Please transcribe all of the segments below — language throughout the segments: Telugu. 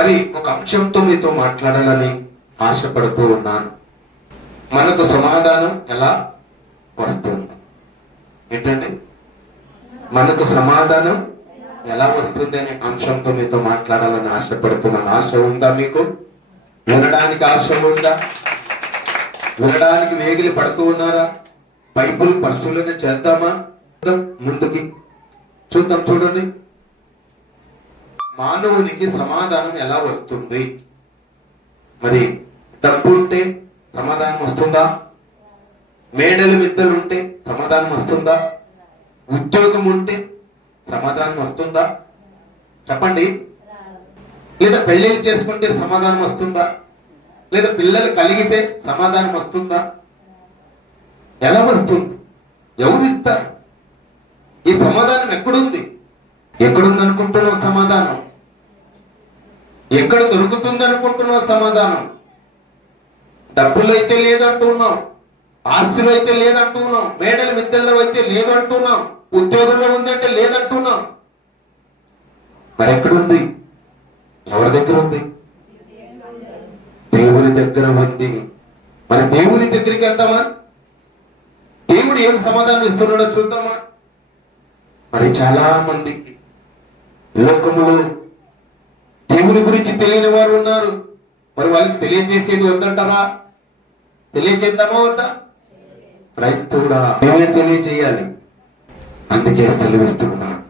మరి ఒక అంశంతో మీతో మాట్లాడాలని ఆశపడుతూ ఉన్నాను మనకు సమాధానం ఎలా వస్తుంది? ఏంటండి? మనకు సమాధానం ఎలా వస్తుంది అనే అంశంతో మీతో మాట్లాడాలని ఆశపడుతున్నాను ఆశ ఉందా మీకు? వినడానికి ఆశ ఉందా? వినడానికి వేగిలి పడుతూ ఉన్నారా? బైబుల్ పరిశీలన చేద్దామా? ముందుకి చూద్దాం చూడండి. మానవునికి సమాధానం ఎలా వస్తుంది? మరి డబ్బు ఉంటే సమాధానం వస్తుందా? మేడలు మిద్దలు ఉంటే సమాధానం వస్తుందా? ఉద్యోగం ఉంటే సమాధానం వస్తుందా? చెప్పండి. లేదా పెళ్ళిళ్ళు చేసుకుంటే సమాధానం వస్తుందా? లేదా పిల్లలు కలిగితే సమాధానం వస్తుందా? ఎలా వస్తుంది? ఎవరు ఇస్తారు? ఈ సమాధానం ఎక్కడుంది? ఎక్కడుంది అనుకుంటున్నావు సమాధానం? ఎక్కడ దొరుకుతుంది అనుకుంటున్నావు సమాధానం? డబ్బులు అయితే లేదంటున్నాం ఆస్తులు అయితే లేదంటున్నాం మేడల మిద్దెల్లో అయితే లేదంటున్నాం ఉద్యోగంలో ఉందంటే లేదంటున్నాం మరి ఎక్కడుంది ఎవరి దగ్గర ఉంది? దేవుని దగ్గర ఉంది. మరి దేవుని దగ్గరికి వెళ్దామా? దేవుడు ఏం సమాధానం ఇస్తున్నాడో చూద్దామా? మరి చాలా మందికి లోకములు దేవుని గురించి తెలియని వారు ఉన్నారు. మరి వాళ్ళకి తెలియజేసేది వద్దంటారా తెలియజేద్దామా వద్దా? క్రైస్తవుడా మేమే తెలియజేయాలి. అందుకే సెలవిస్తున్నాడు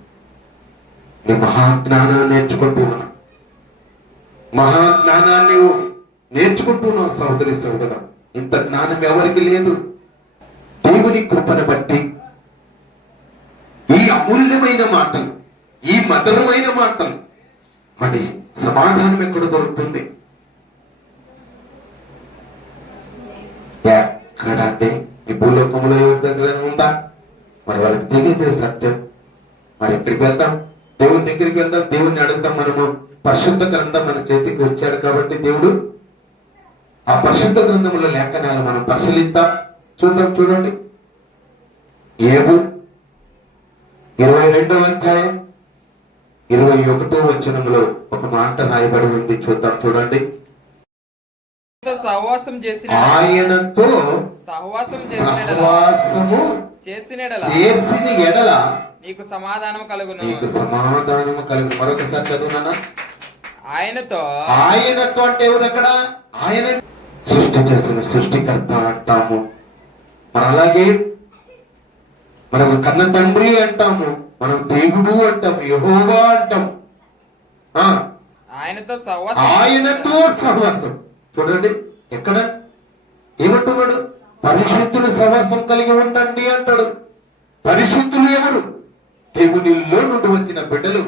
నీ మహాజ్ఞానాన్ని నేర్చుకుంటూ ఉన్నా. మహాజ్ఞానాన్ని నేర్చుకుంటున్నావు సహోదరి సహోదర. ఇంత జ్ఞానం ఎవరికి లేదు? దేవుని కృపను బట్టి. ఈ అమూల్యమైన మాటలు ఈ మధురమైన మాటలు. మరి సమాధానం ఎక్కడ దొరుకుతుంది? ఎక్కడ అంటే ఈ భూలోకంలో ఎవరి దగ్గర ఉందా? మరి వాళ్ళకి తెలియదు సత్యం. మరి ఎక్కడికి వెళ్తాం? దేవుని దగ్గరికి వెళ్తాం దేవుని అడుగుతాం మనము పరిశుద్ధ గ్రంథం మన చేతికి వచ్చాడు కాబట్టి దేవుడు ఆ పరిశుద్ధ గ్రంథంలో లేఖనాలు మనం పరిశీలిద్దాం చూద్దాం చూడండి. ఏబు ఇరవై రెండవ అధ్యాయం ఇరవై ఒకటో వచనంలో ఒక మాట రాయబడి ఉంది. చూద్దాం చూడండి. సహవాసం చేసిన ఆయనతో సహవాసం చేసిన సహవాసము చేసిన చేసిన ఎడల నీకు సమాధానం కలుగును. నీకు సమాధానము కలిగి మరొకసారి చదువునా ఆయనతో ఆయనతో అంటే ఎవరు అక్కడ? ఆయన సృష్టి చేస్తున్న సృష్టికర్త అంటాము. మరి అలాగే మనం కన్న తండ్రి అంటాము. మనం దేవుడు అంటాము యహోవా అంటాం. ఆ ఆయనతో సహవాసం ఆయనతో సహవాసం. చూడండి ఎక్కడ? ఏమంటున్నాడు? పరిశుద్ధులు సహవాసం కలిగి ఉండండి అంటాడు. పరిశుద్ధులు ఎవరు? దేవునిలో నుండి వచ్చిన బిడ్డలు.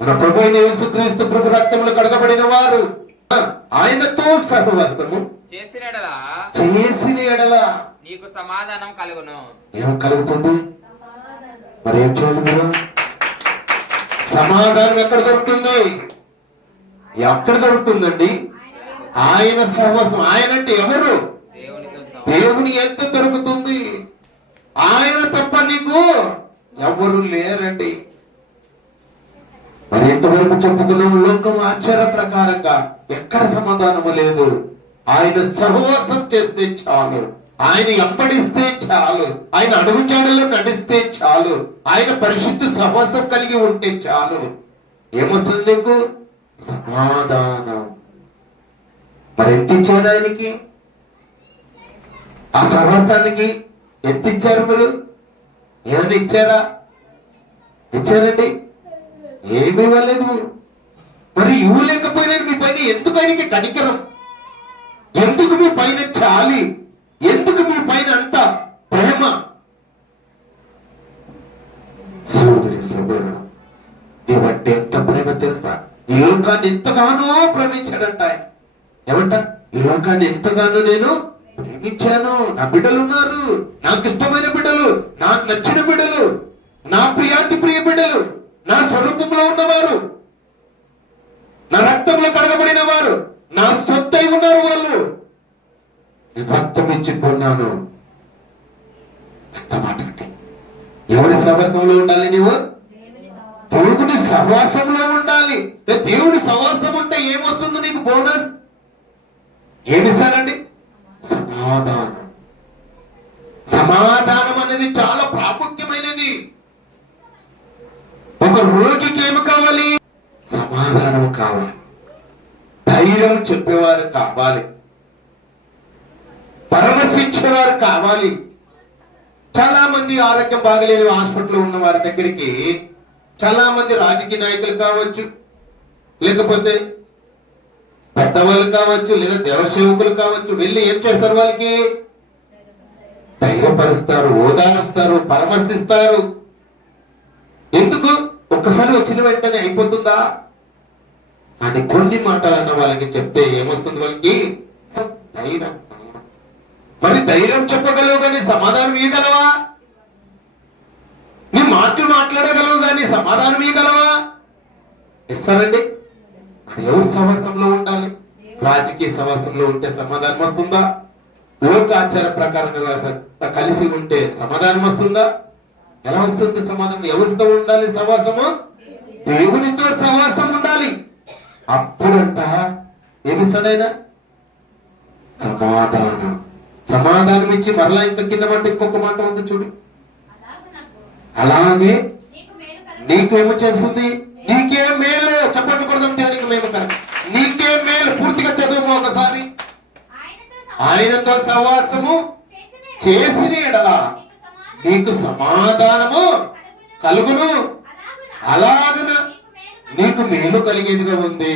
మన ప్రభు అయిన యేసుక్రీస్తు ప్రభు రక్తములు కడగబడిన వారు. ఆయనతో సహవాసము చేసిన చేసిన ఎడల నీకు సమాధానం కలుగును. ఏం కలుగుతుంది? మరి ఏం చేయాలి మీరు? సమాధానం ఎక్కడ దొరుకుతుంది? ఎక్కడ దొరుకుతుందండి? ఆయన సహవాసం ఆయన అంటే ఎవరు? దేవుని ఎంత దొరుకుతుంది. ఆయన తప్ప నీకు ఎవరు లేరండి. మరి ఎంతవరకు చెప్పుకున్నాం? లోకం ఆచార ప్రకారంగా ఎక్కడ సమాధానము లేదు? ఆయన సహవాసం చేస్తే చాలు. ఆయన ఎంపడిస్తే చాలు. ఆయన అడుగుజాడలో నడిస్తే చాలు. ఆయన పరిశుద్ధ సహవాసం కలిగి ఉంటే చాలు. ఏమొస్తుంది నీకు? సమాధానం. మరి ఎంత ఆయనకి? ఆ సహవాసానికి ఎంత ఇచ్చారు మీరు? ఏమైనా ఇచ్చారా? ఇచ్చారండి? ఏమీ ఇవ్వలేదు. మరి ఇవ్వలేకపోయినా మీ పైన. ఎందుకు ఆయనకి కనికరం? ఎందుకు మీ పైన చాలి ఎందుకు మీ పైన అంత ప్రేమ? సహోదరి సహోదరుడు ఏమంటే ఎంత ప్రేమ తెలుసా? ఈ లోకాన్ని ఎంతగానో ప్రేమించాడంట ఆయన. ఏమంట? ఈ లోకాన్ని ఎంతగానో నేను ప్రేమించాను. నా బిడ్డలు ఉన్నారు. నాకు ఇష్టమైన బిడ్డలు నాకు నచ్చిన బిడ్డలు నా ప్రియాతి ప్రియ బిడ్డలు నా స్వరూపంలో ఉన్నవారు నా రక్తంలో కడగబడిన వారు నా సొత్తై ఉన్నారు వాళ్ళు. నేను రక్తం ఇచ్చి కొన్నాను ఎంత మాట అంటే ఎవరి సహవాసంలో ఉండాలి నీవు? దేవుడి సహవాసంలో ఉండాలి. దేవుడి సహవాసం ఉంటే ఏమొస్తుంది నీకు బోనస్? ఏమిస్తాడండి? సమాధానం. సమాధానం అనేది చాలా ప్రాముఖ్యమైనది. ఒక రోగికి ఏమి కావాలి? సమాధానం కావాలి. ధైర్యం చెప్పేవారు కావాలి. పరామర్శించేవారు కావాలి. చాలా మంది ఆరోగ్యం బాగలేని హాస్పిటల్ ఉన్న వారి దగ్గరికి చాలా మంది రాజకీయ నాయకులు కావచ్చు లేకపోతే పెద్దవాళ్ళు కావచ్చు లేదా దేవసేవకులు కావచ్చు వెళ్ళి ఏం చేస్తారు వాళ్ళకి? ధైర్యపరుస్తారు ఓదారుస్తారు పరామర్శిస్తారు. ఎందుకు? ఒక్కసారి వచ్చిన వెంటనే అయిపోతుందా? అని కొన్ని మాటలు అన్న వాళ్ళకి చెప్తే ఏమొస్తుంది వాళ్ళకి? ధైర్యం. మరి ధైర్యం చెప్పగలవు కానీ సమాధానం ఇవ్వగలవా నీ మాటలు మాట్లాడగలవు కానీ సమాధానం ఇవ్వగలవా ఇస్తారండి ఎవరు సమాసంలో ఉండాలి? రాజకీయ సమాసంలో ఉంటే సమాధానం వస్తుందా? లోకాచార ప్రకారంగా కలిసి ఉంటే సమాధానం వస్తుందా? ఎలా వస్తుంది సమాధానం? ఎవరితో ఉండాలి సమాసము దేవునితో సమాసం ఉండాలి. అప్పుడంట ఏమిస్తాడైనా సమాధానం. సమాధానం ఇచ్చి మరలా ఇంత కింద మాట ఇంకొక మాట ఉంది చూడు. అలాగే నీకేమో చేస్తుంది? నీకే మేలు. చెప్పండి కొడదాం మేము నీకే మేలు. పూర్తిగా చదువు ఒకసారి. ఆయనతో సహవాసము చేసిన నీకు సమాధానము కలుగును. అలాగన నీకు మేలు కలిగేదిగా ఉంది.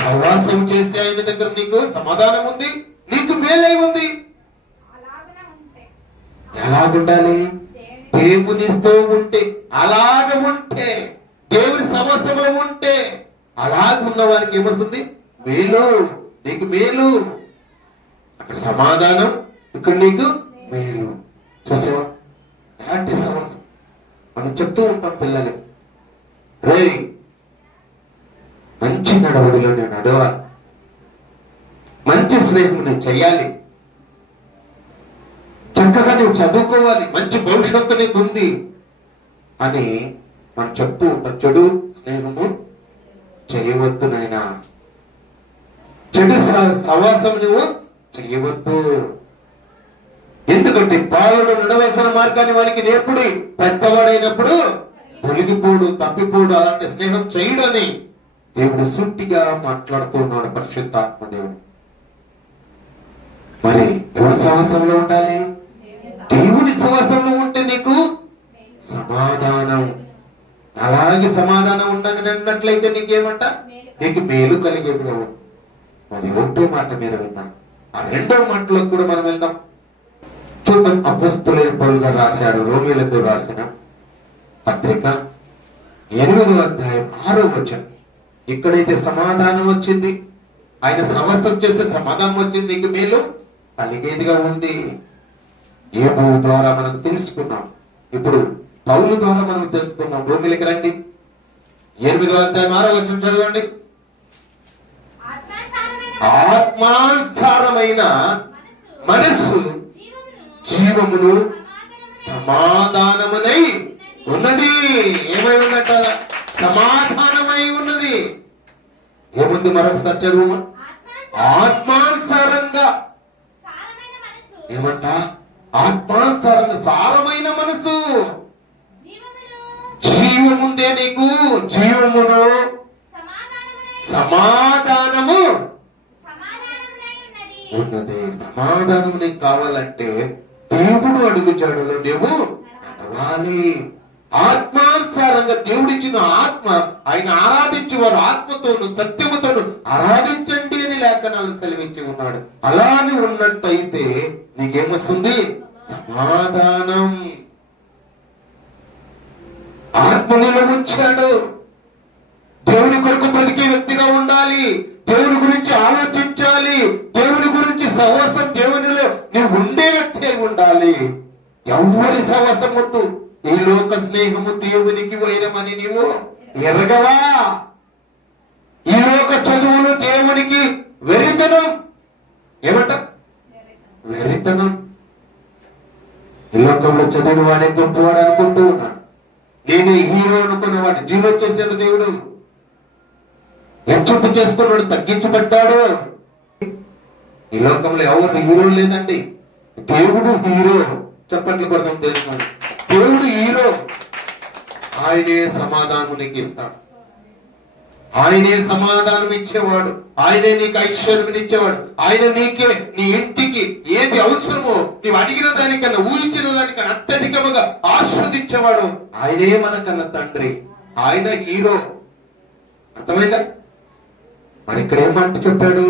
సహవాసం చేస్తే ఆయన దగ్గర నీకు సమాధానం ఉంది. నీకు మేలై ఉంది. ఎలాగుండాలి దేవునితో ఉంటే అలాగ ఉంటే దేవుని సమస్యలో ఉంటే అలాగ ఉన్న వారికి ఏమొస్తుంది? మేలు. నీకు మేలు. అక్కడ సమాధానం. ఇక్కడ నీకు మేలు. చూసావా? ఎలాంటి సమస్య? మనం చెప్తూ ఉంటాం పిల్లలకి. రేయ్ మంచి నడవడిలో నేను నడవాలి. మంచి స్నేహం నేను చెయ్యాలి చక్కగా నువ్వు చదువుకోవాలి మంచి భవిష్యత్తు నీకు ఉంది అని మనం చెప్తూ ఉంటాం. చెడు స్నేహము చేయవద్దు నైనా చెడు స- నువ్వు చేయవద్దు. ఎందుకంటే బాలుడు నడవలసిన మార్గాన్ని వానికి నేర్పుడి. పెద్దవాడైనప్పుడు తొలగిపోడు తప్పిపోడు. అలాంటి స్నేహం చేయడని దేవుడు సుట్టిగా మాట్లాడుతూ ఉన్నాడు పరిశుద్ధాత్మ దేవుడు. మరి ఎవరి సహవాసంలో ఉండాలి? దేవుడి సహవాసంలో ఉంటే నీకు సమాధానం. అలాగే సమాధానం ఉండనట్లయితే నీకేమంట? నీకు మేలు కలిగేది మరి ఒంటో మాట మీరు విన్నాం. ఆ రెండో మాటలకు కూడా మనం వెళ్దాం. చూద్దాం అపస్తులైన పౌలు గారు రాశాడు రోమిలకు రాసిన పత్రిక ఎనిమిదో అధ్యాయం ఆరో వచనం. ఇక్కడైతే సమాధానం వచ్చింది. ఆయన సమస్తం చేస్తే సమాధానం వచ్చింది. నీకు మేలు కలిగేదిగా ఉంది. ఏమో ద్వారా మనం తెలుసుకున్నాం. ఇప్పుడు పౌలు ద్వారా మనం తెలుసుకున్నాం. భూమిలోకి రండి. ఎనిమిదో అధ్యాయం ఆరో వచనం చదవండి. ఆత్మానుసారమైన మనస్సు జీవమును సమాధానమునై ఉన్నది. ఏమై ఉన్నట్ట సమాధానమై ఉన్నది. ఏముంది మరొకసారి చదువు ఆత్మానుసారంగా. ఏమంట? ఆత్మానుసారంగా సారమైన మనసు. జీవముందే నీకు జీవమును సమాధానము ఉన్నది. సమాధానం నీకు కావాలంటే దేవుడు అడుగు జాడలో నువ్వు నడవాలి. ఆత్మానుసారంగా దేవుడిచ్చిన ఆత్మ ఆయన ఆరాధించి వారు ఆత్మతోను సత్యముతోను ఆరాధించండి. అని లేఖనాలు సెలవించి ఉన్నాడు. అలానే ఉన్నట్టయితే నీకేమొస్తుంది? సమాధానం. ఆత్మనిలో ఉంచాడు దేవుని కొరకు బ్రతికే వ్యక్తిగా ఉండాలి. దేవుని గురించి ఆలోచించాలి. దేవుని గురించి సహవాసం దేవునిలో నీవు ఉండే వ్యక్తి ఉండాలి. ఎవరి సహవాసం వద్దు ఈ లోక స్నేహము దేవునికి వైరమని నీవు ఎరగవా? ఈ లోక చదువులు దేవునికి వెరితనం ఏమంట? వెరితనం ఈ లోకంలో చదివిన వాడే గొప్పవాడు అనుకుంటూ ఉన్నాడు. నేను హీరో అనుకున్నవాడు వాడు జీరో చేశాడు దేవుడు. హెచ్చుంపు చేసుకున్నాడు? తగ్గించబడ్డాడు. ఈ లోకంలో ఎవరు హీరో లేదండి. దేవుడు హీరో. చెప్పట్లు కొడతాం తెలుసుకోండి దేవుడు హీరో. ఆయనే సమాధానం నీకు ఇస్తాడు. ఆయనే సమాధానం ఇచ్చేవాడు ఆయనే నీకు ఐశ్వర్యం ఇచ్చేవాడు ఆయన నీకే నీ ఇంటికి ఏది అవసరమో నీవు అడిగిన దానికన్నా ఊహించిన దానికన్నా అత్యధికముగా ఆస్వాదించేవాడు ఆయనే మనకన్న తండ్రి. ఆయన హీరో. అర్థమైందా? మరి ఇక్కడ ఏమంట చెప్పాడు?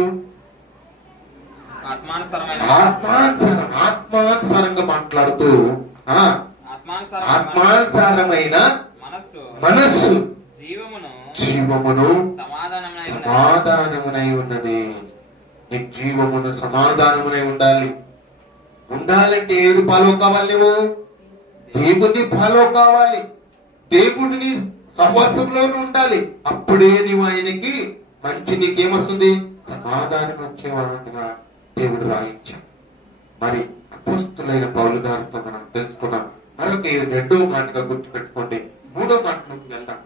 ఆత్మానుసారం ఆత్మానుసారంగా మాట్లాడుతూ ఆత్మానుసరమైన మనస్సు. జీవమును సమాధానమైన ఉన్నది. నీ జీవమును సమాధానమునై ఉండాలి. ఉండాలంటే ఏది ఫాలో కావాలి నువ్వు? దేవుని ఫాలో కావాలి. దేవుడిని సహవాసంలోనే ఉండాలి. అప్పుడే నువ్వు ఆయనకి మంచి నీకేమొస్తుంది? సమాధానం వచ్చేవాడుగా దేవుడు రాయించాం మరి అపోస్తులైన పౌలు గారితో మనం తెలుసుకున్నాం మరొక రెండో మాటగా గుర్తుపెట్టుకోండి. మూడో మాటలోకి వెళ్దాం.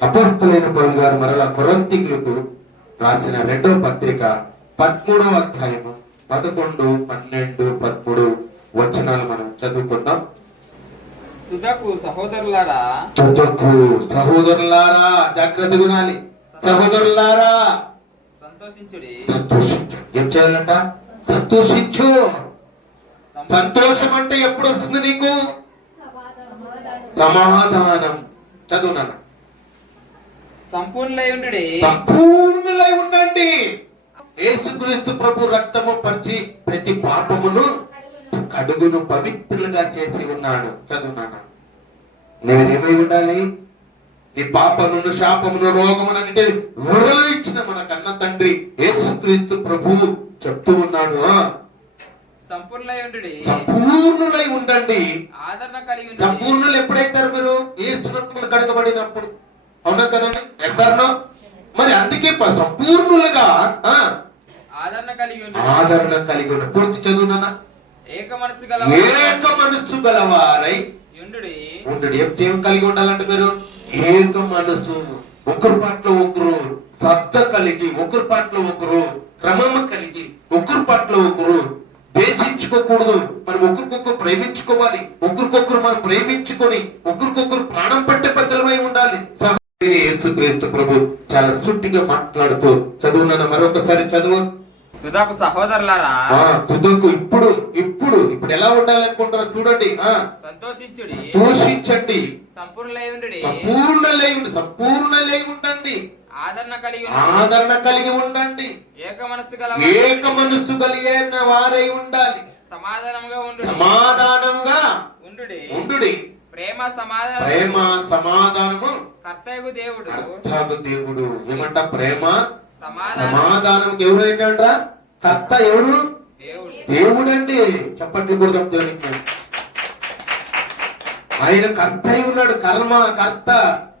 అపోస్తులైన పౌలు గారు మరలా కొరంతికులకు రాసిన రెండో పత్రిక పదమూడవ అధ్యాయము పదకొండు పన్నెండు పదమూడు వచనాలు మనం చదువుకుందాం. తుదకు సహోదరులారా తుదకు సహోదరులారా జాగ్రత్త గుణాలి సహోదరులారా సంతోషించుడి. సంతోషించు. ఏం చేయాలంట? సంతోషించు. సంతోషం అంటే ఎప్పుడు వస్తుంది నీకు? సమాధానం. చదువు నాన్న సంపూర్ణులై ఉండుడి. సంపూర్ణులై ఉండండి. యేసుక్రీస్తు ప్రభు రక్తము పంచి ప్రతి పాపమును కడుగును పవిత్రులుగా చేసి ఉన్నాడు. చదువునాను నేనేమై ఉండాలి? నీ పాపమును శాపమును రోగమునంటే విడుదల ఇచ్చిన మన కన్న తండ్రి యేసుక్రీస్తు ప్రభు చెప్తూ ఉన్నాడు. సంపూర్ణులై ఉండుడి. సంపూర్ణులై ఉండండి. ఆదరణ కలిగి సంపూర్ణులు ఎప్పుడైతారు మీరు? ఏ కడగబడినప్పుడు. అవునా కదండి? ఎస్ఆర్నో మరి అందుకే సంపూర్ణులుగా ఆదరణ కలిగి ఆదరణ కలిగి ఉన్న పూర్తి చదువునా ఏక మనసు గల ఏక మనస్సు గలవారై. ఉండుడి. ఉండడు. ఏం కలిగి ఉండాలంటే మీరు? ఏక మనసు ఒకరి పట్ల ఒకరు శ్రద్ధ కలిగి ఒకరి పట్ల ఒకరు క్రమము కలిగి ఒకరి పట్ల ఒకరు ద్వేషించుకోకూడదు. మనం ఒకరికొకరు ప్రేమించుకోవాలి. ఒకరికొకరు మనం ప్రేమించుకొని ఒకరికొకరు ప్రాణం పట్టే పెద్దలమై ఉండాలి. యేసుక్రీస్తు ప్రభు చాలా సుట్టిగా మాట్లాడుతూ చదువునన్న మరొకసారి చదువు. తుదకు సహోదరులారా. తుదకు ఇప్పుడు ఇప్పుడు ఇప్పుడు ఎలా ఉండాలనుకుంటున్నా చూడండి సంతోషించుడి. దూషించండి సంపూర్ణులై ఉండుడి సంపూర్ణలై ఉండి సంపూర్ణలై ఉండండి. ఆదరణ కలిగి ఉండుడి ఆదరణ కలిగి ఉండండి. ఏక మనసు గల ఏక మనస్సు కలిగిన వారై ఉండాలి. సమాధానముగా ఉండు సమాధానంగా ఉండుడి. ఉండుడి. ప్రేమ సమాధానం. ప్రేమ సమాధానము కర్తయ్యకు దేవుడు. దేవుడు. ఏమంట ప్రేమ? సమాధానం. ఎవరు ఏంటంట కర్త ఎవరు? దేవుడు. దేవుడండి. చెప్పట్లు కూడా చెప్తాను ఆయన కర్త ఉన్నాడు. కర్మ కర్త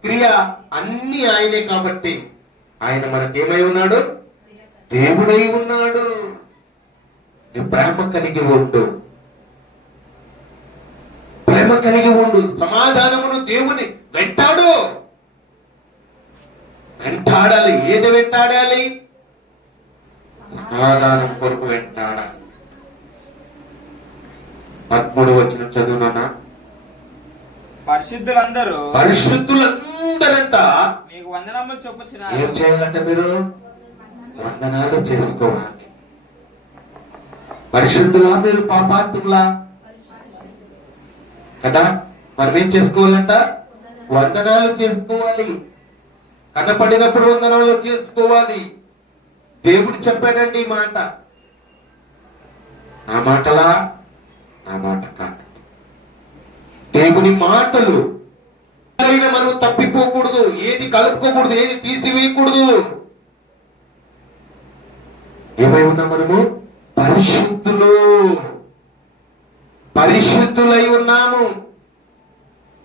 క్రియ అన్ని ఆయనే కాబట్టి ఆయన మనకేమై ఉన్నాడు? దేవుడై ఉన్నాడు. ప్రేమ కలిగి ఉండు ప్రేమ ఉండు సమాధానమును దేవుని వెంటాడు. వెంటాడాలి. ఏది వెంటాడాలి? సమాధానం కొరకు వెంటాడాలి. పదమూడు వచ్చిన చదువునా పరిశుద్ధులందరూ పరిశుద్ధులందరంట. మీకు వందనములు ఏం చొప్పుచున్నారు చేయాలంటే మీరు? వందనాలు చేసుకోవాలి. పరిశుద్ధులా మీరు? పాపాత్ములా? కదా? మనం ఏం చేసుకోవాలంట? వందనాలు చేసుకోవాలి. కనపడినప్పుడు వందనాలు చేసుకోవాలి. దేవుడు చెప్పాడండి ఈ మాట. నా మాటలా? నా మాట కాదు. దేవుని మాటలు మనం తప్పిపోకూడదు. ఏది కలుపుకోకూడదు ఏది తీసివేయకూడదు. ఏమై ఉన్నా మనము? పరిశుద్ధులు. పరిశుద్ధులై ఉన్నాము.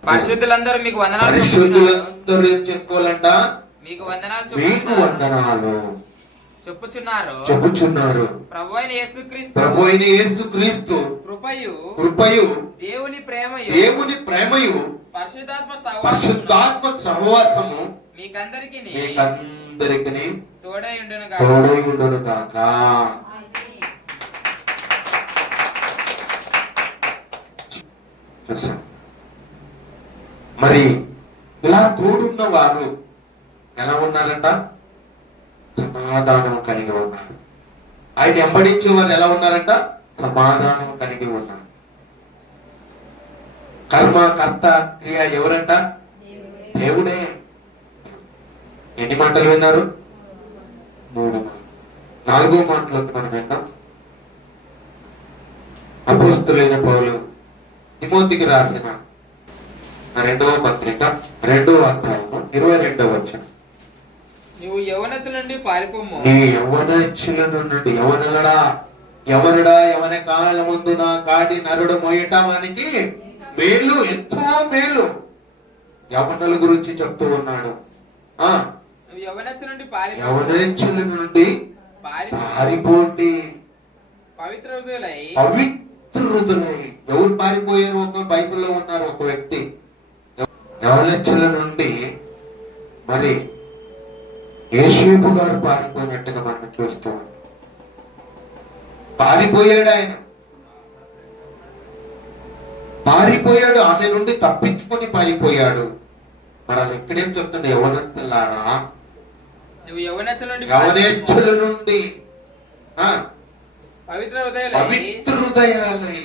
పరిశుద్ధులందరూ మీకు వందనాలు చొప్పుచున్నారు. పరిశుద్ధులందరూ ఏం చేసుకోవాలంట? మీకు వందనాలు మీకు చొప్పుచున్నారు. వందనాలు. చెప్పుచున్నారు. చెబుచున్నారు ప్రభు అయిన యేసుక్రీస్తు ప్రభు అయిన యేసు క్రీస్తు కృపయు కృపయు దేవుని ప్రేమయు దేవుని ప్రేమయు పరిశుద్ధాత్మ సహవాసము పరిశుద్ధాత్మ సహవాసము మీకందరికి మీకందరికి తోడై ఉండును తోడై ఉండును గాక. చూసాం. మరి ఇలా తోడున్న వారు ఎలా ఉన్నారంట? సమాధానం కలిగి ఉన్నారు. ఆయన వెంబడించే వారు ఎలా ఉన్నారంట? సమాధానం కలిగి ఉన్నారు. కర్మ కర్త క్రియ ఎవరంట? దేవుడే. ఎన్ని మాటలు విన్నారు? మూడు నాలుగో మాటలకు మనం విన్నాం అపోస్తులైన పౌలు తిమోతికి రాసిన రెండవ పత్రిక రెండవ అధ్యాయము ఇరవై రెండవ వచ్చిన నువ్వు యవనత నుండి పారిపోము. నీ యవనచ్చుల నుండి యవనలడా? యవనుడా యవన కాల ముందు నా కాడి నరుడు మోయటానికి మేలు ఎంతో మేలు. యవనుల గురించి చెప్తూ ఉన్నాడు. ఆ? యవనత నుండి యవనచ్చుల నుండి పారి పారిపోండి. పవిత్ర హృదయులై. పవిత్రుదులై ఎవరు పారిపోయారు? ఒక బైబిల్లో ఉన్నారు ఒక వ్యక్తి. యవనచ్చుల నుండి మరి యేషేపు గారు పారిపోయినట్టుగా మనం చూస్తూ. పారిపోయాడు ఆయన పారిపోయాడు ఆమె నుండి తప్పించుకొని పారిపోయాడు అది ఎక్కడేం చెప్తుంది యవనస్తులారా. యవనేచ్చుల నుండి పవిత్ర హృదయులై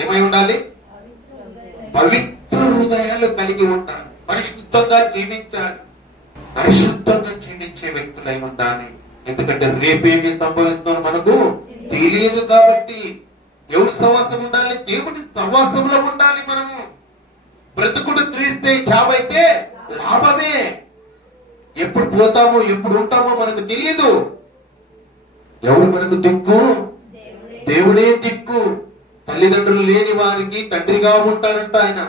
ఏమై ఉండాలి పవిత్ర హృదయాలు కలిగి ఉండాలి. పరిశుద్ధంగా జీవించాలి. పరిశుద్ధంగా జీవించే వ్యక్తులై ఉండాలి. ఎందుకంటే రేపేమి సంభవిస్తుందో మనకు తెలియదు కాబట్టి ఎవరి సహవాసం ఉండాలి? దేవుడి సహవాసంలో ఉండాలి మనము. బ్రతుకుడు తీస్తే చావైతే లాభమే. ఎప్పుడు పోతామో ఎప్పుడు ఉంటామో మనకు తెలియదు. ఎవరు మనకు దిక్కు? దేవుడే దిక్కు. తల్లిదండ్రులు లేని వారికి తండ్రిగా ఉంటాడంట ఆయన.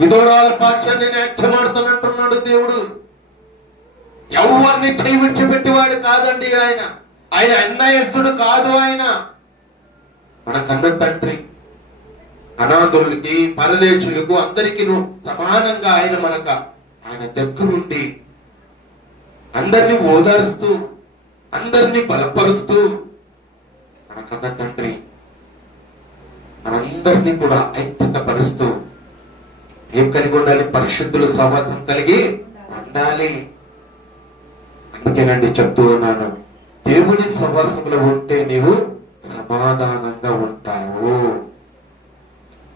విధోరాల పాఠశాన్ని నేర్చమాడుతున్నట్టున్నాడు దేవుడు. ఎవరిని చేయి విడిచిపెట్టేవాడు కాదండి ఆయన. ఆయన అన్యాయస్తుడు కాదు ఆయన. మన కన్న తండ్రి అనాథులకి పరదేశులకు అందరికీ సమానంగా ఆయన మనక ఆయన దగ్గరుండి అందరినీ ఓదారుస్తూ అందరినీ బలపరుస్తూ మన కన్న తండ్రి మనందరినీ కూడా ఐక్యత పరుస్తూ ఏం కలిగి ఉండాలి? పరిశుద్ధుల సహవాసం కలిగి ఉండాలి. అందుకేనండి చెప్తూ ఉన్నాను. దేవుని సహవాసంలో ఉంటే నీవు సమాధానంగా ఉంటావు.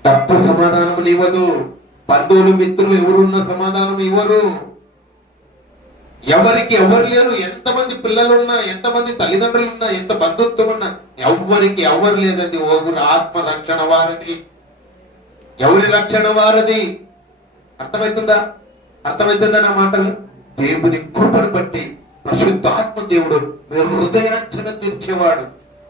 తప్ప సమాధానం ఇవ్వదు. బంధువులు మిత్రులు ఎవరున్న సమాధానం ఇవ్వరు. ఎవరికి ఎవరు లేరు? ఎంతమంది పిల్లలున్నా ఎంతమంది తల్లిదండ్రులు ఉన్నా ఎంత బంధుత్వం ఉన్నా ఎవరికి ఎవరు లేదండి? ఓగురు ఆత్మ రక్షణ వారిది. ఎవరి రక్షణ వారిది? అర్థమవుతుందా? అర్థమవుతుందా నా మాటలు? దేవుని కృపను బట్టి పరిశుద్ధాత్మ దేవుడు మీ హృదయాచన తీర్చేవాడు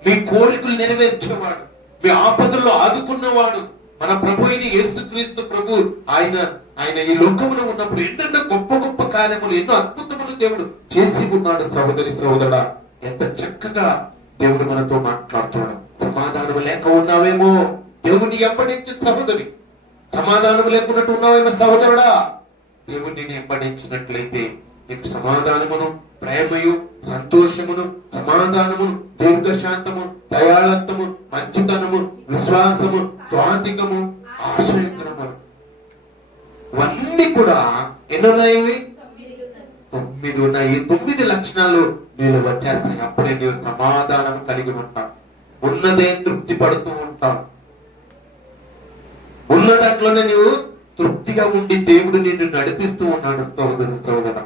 మీ కోరికలు నెరవేర్చేవాడు మీ ఆపదల్లో ఆదుకున్నవాడు. మన ప్రభు అయిన యేసుక్రీస్తు ప్రభు ఆయన ఆయన ఈ లోకములో ఉన్నప్పుడు ఎన్నెన్నో గొప్ప గొప్ప కార్యములు ఎన్నో అద్భుతములు దేవుడు చేసి ఉన్నాడు సహోదరి సహోదరా ఎంత చక్కగా దేవుడు మనతో మాట్లాడుతున్నాడు. సమాధానం లేక ఉన్నావేమో? దేవుని ఎంబడించే సహోదరి. సమాధానం లేకున్నట్టు ఉన్నావేమో సహోదరుడా? దేవుడిని వెంబడించినట్లయితే నీకు సమాధానమును ప్రేమయు సంతోషమును సమాధానమును దీర్ఘశాంతము దయాళత్వము మంచితనము విశ్వాసము స్వాతికము ఆశయకరము. ఇవన్నీ కూడా ఎన్నున్నాయి తొమ్మిది ఉన్నాయి. తొమ్మిది లక్షణాలు నీళ్ళు వచ్చేస్తాయి. అప్పుడే నీవు సమాధానం కలిగి ఉంటాం ఉన్నదే తృప్తి పడుతూ ఉంటాం ఉన్న దాంట్లోనే నీవు తృప్తిగా ఉండి దేవుడు నిన్ను నడిపిస్తూ ఉన్నాడు సోదరు సోదర.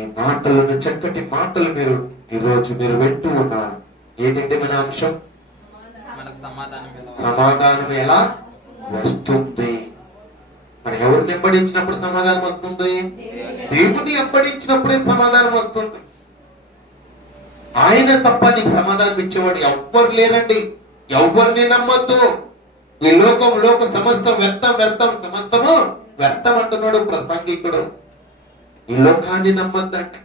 ఈ మాటలను చక్కటి మాటలు మీరు ఈ రోజు మీరు వింటూ ఉన్నారు. ఏదంటే మన అంశం? మనకు సమాధానం ఎలా? వస్తుంది? మరి ఎవరిని వెంబడించినప్పుడు సమాధానం వస్తుంది? దేవుని వెంబడించినప్పుడే సమాధానం వస్తుంది. ఆయన తప్ప నీకు సమాధానం ఇచ్చేవాడు ఎవ్వరు లేరండి. ఎవరిని నమ్మద్దు. ఈ లోకం లోక సమస్తం వ్యర్థం వ్యర్థం సమస్తము వ్యర్థం అంటున్నాడు ప్రసంగికుడు. ఈ లోకాన్ని నమ్మద్దండి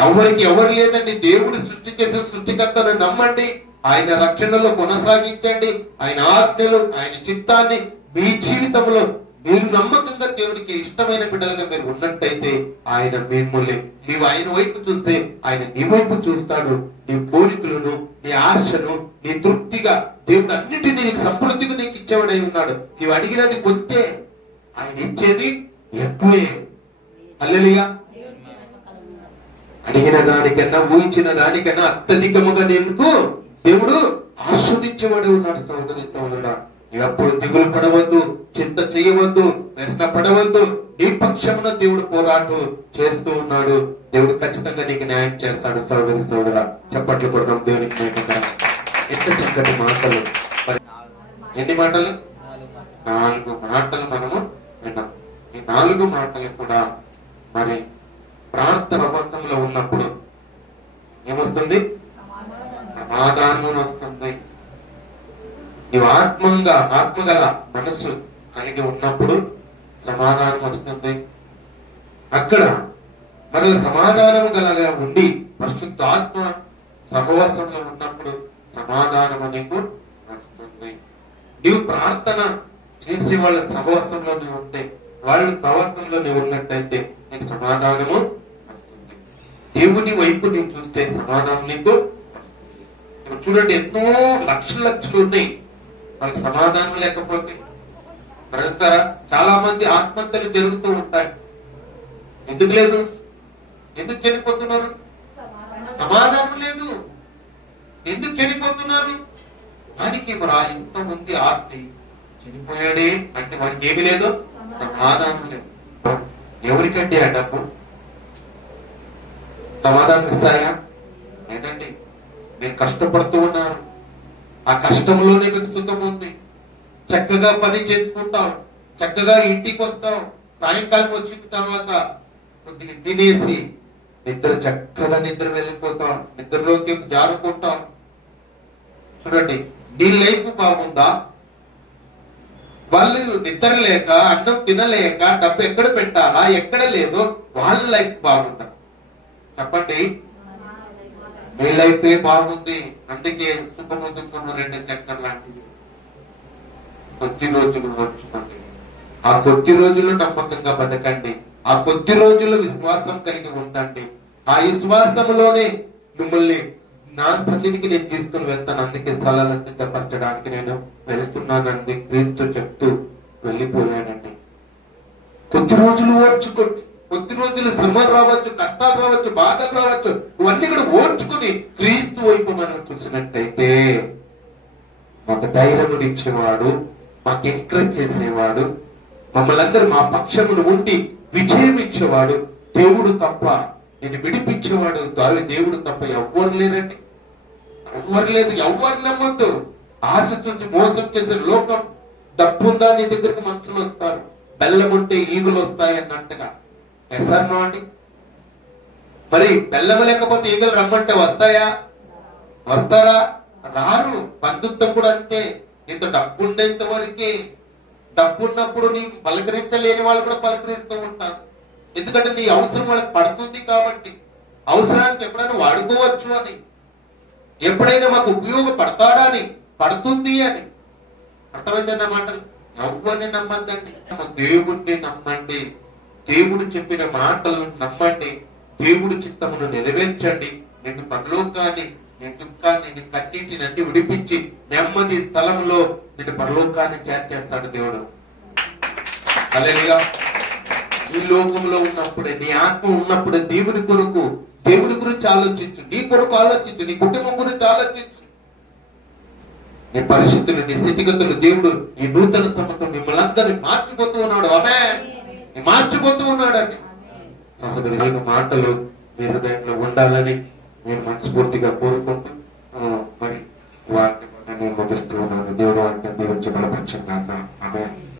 ఎవరికి ఎవరు లేదండి? దేవుడు సృష్టి చేసిన సృష్టికర్తను నమ్మండి. ఆయన రక్షణలో కొనసాగించండి. ఆయన ఆజ్ఞలు ఆయన చిత్తాన్ని మీ జీవితంలో మీరు నమ్మకంగా దేవుడికి ఇష్టమైన బిడ్డలుగా మీరు ఉన్నట్టయితే ఆయన మిమ్మల్ని నీవు ఆయన వైపు చూస్తే ఆయన నీ వైపు చూస్తాడు. నీ కోరికలను నీ ఆశను నీ తృప్తిగా దేవుడు అన్నిటినీ నీకు సమృద్ధిగా నీకు ఇచ్చేవాడై ఉన్నాడు. నీవు అడిగినది కొత్తే ఆయన ఇచ్చేది ఎక్కువే. అల్లెలిగా అడిగిన దానికన్నా ఊహించిన దానికన్నా అత్యధికముగా నీకు దేవుడు ఆస్వాదించేవాడు ఉన్నాడు సహోదరి సహోదరుడా. ఎప్పుడు దిగులు పడవద్దు చింత చేయవద్దు వ్యసన పడవద్దు నీ పక్షమున దేవుడు పోరాటం చేస్తూ ఉన్నాడు. దేవుడు ఖచ్చితంగా నీకు న్యాయం చేస్తాడు సహోదరి సహోదరుడా. చెప్పట్లు కొడదాం దేవునికి ఎంత చక్కటి మాటలు. ఎన్ని మాటలు? నాలుగు మాటలు మనము విన్నాం. ఈ నాలుగు మాటలు కూడా మరి ప్రార్థన అవస్థలో ఉన్నప్పుడు ఏమొస్తుంది? సమాధానం వస్తుంది. నీవు ఆత్మంగా ఆత్మగల మనస్సు కలిగి ఉన్నప్పుడు సమాధానం వస్తుంది. అక్కడ మన సమాధానం గలగా ఉండి పరిశుద్ధ ఆత్మ సహవాసంలో ఉన్నప్పుడు సమాధానం నీకు వస్తుంది నీవు ప్రార్థన చేసే వాళ్ళ సహవాసంలో ఉంటే వాళ్ళ సహవాసంలో ఉన్నట్టయితే నీకు సమాధానము వస్తుంది. దేవుని వైపు నీవు చూస్తే సమాధానం నీకు చూడండి ఎన్నో లక్షల లక్షలు ఉన్నాయి. వాళ్ళకి సమాధానం లేకపోతే. బ్రతుకుతారా చాలా మంది ఆత్మహత్యలు జరుగుతూ ఉంటాయి ఎందుకు లేదు? ఎందుకు చనిపోతున్నారు? సమాధానం లేదు. ఎందుకు చనిపోతున్నారు? దానికి మరి ఆ ఇంతమంది ఆస్తి చనిపోయాడే అంటే వారికి ఏమీ లేదు సమాధానం లేదు. ఎవరికంటే ఆ డబ్బు? సమాధానం ఇస్తాయా? లేదండి. నేను కష్టపడుతూ ఉన్నాను. ఆ కష్టంలోనే మీకు సుఖం ఉంది. చక్కగా పని చేసుకుంటాం. చక్కగా ఇంటికి వస్తాం. సాయంకాలం వచ్చిన తర్వాత కొద్దిగా తినేసి నిద్ర చక్కగా నిద్ర వెళ్ళిపోతాం. నిద్రలోకి జారుకుంటాం. చూడండి నీ లైఫ్ బాగుందా వాళ్ళు నిద్ర లేక అన్నం తినలేక డబ్బు ఎక్కడ పెట్టాలా ఎక్కడ లేదో వాళ్ళ లైఫ్ బాగుందా? చెప్పండి. మీ లైఫ్ ఏ బాగుంది. అందుకే సుఖము దుఃఖము రెండు చక్కర్ లాంటివి. కొద్ది రోజులు వచ్చుకోండి ఆ కొద్ది రోజులు నమ్మకంగా బతకండి. ఆ కొద్ది రోజులు విశ్వాసం కలిగి ఉండండి. ఆ విశ్వాసంలోనే మిమ్మల్ని నా సన్నిధికి నేను తీసుకుని వెళ్తాను. అందుకే స్థలాలను సిద్ధపరచడానికి నేను వెళ్తున్నానండి క్రీస్తు చెప్తూ వెళ్ళిపోయానండి కొద్ది రోజులు ఓర్చుకోండి కొద్ది రోజులు శ్రమలు రావచ్చు కష్టాలు రావచ్చు బాధలు రావచ్చు ఇవన్నీ కూడా ఓర్చుకుని క్రీస్తు వైపు మనం చూసినట్టయితే మాకు ధైర్యం ఇచ్చేవాడు మాకు ఎంకరేజ్ చేసేవాడు మమ్మల్ని అందరూ మా పక్షమును ఉండి విజయం ఇచ్చేవాడు దేవుడు తప్ప నేను విడిపించేవాడు దావి దేవుడు తప్ప ఎవ్వరు లేరండి. ఎవరు లేదు ఎవరు నమ్మద్దు. ఆశ చూసి మోసం చేసే లోకం డబ్బుందా నీ దగ్గరకు మనుషులు వస్తారు. బెల్లం ఉంటే ఈగులు వస్తాయి అన్నట్టుగా. ఎసర్నో అండి మరి బెల్లం లేకపోతే ఈగలు రమ్మంటే వస్తాయా? వస్తారా? రారు. బంధుత్వం కూడా అంతే. ఇంత డబ్బు ఉండేంత వరకే. డబ్బు ఉన్నప్పుడు నీకు పలకరించలేని వాళ్ళు కూడా పలకరిస్తూ ఉంటారు. ఎందుకంటే నీ అవసరం వాళ్ళకి పడుతుంది కాబట్టి. అవసరానికి ఎప్పుడైనా వాడుకోవచ్చు అని ఎప్పుడైనా మాకు ఉపయోగపడతాడా అని పడుతుంది అని. అర్థమైందన్న మాటలు ఎవరిని నమ్మద్దండి దేవుణ్ణి నమ్మండి. దేవుడు చెప్పిన మాటలు నమ్మండి. దేవుడు చిత్తమును నెరవేర్చండి. నేను పరలోకాన్ని నేను దుఃఖాన్ని నీ కట్టించి నన్ను విడిపించి నెమ్మది స్థలంలో నేను పరలోకాన్ని చేర్చేస్తాడు దేవుడు. అలెలుగా ఈ లోకంలో ఉన్నప్పుడే నీ ఆత్మ ఉన్నప్పుడే దేవుని కొరకు దేవుని గురించి ఆలోచించు. నీ కొరకు ఆలోచించు. నీ కుటుంబం గురించి ఆలోచించు. నీ పరిస్థితులు నీ స్థితిగతులు దేవుడు ఈ నూతన సంవత్సరం మిమ్మల్ని అందరినీ మార్చిపోతూ ఉన్నాడు. అమే మార్చిపోతూ ఉన్నాడు అండి సహోదరు మాటలు మీ హృదయంలో ఉండాలని నేను మనస్ఫూర్తిగా కోరుకుంటూ మరి వాటిని నేను ముగిస్తూ ఉన్నాను. దేవుడు వాటిని దీవించి బలపరచండి ఆమె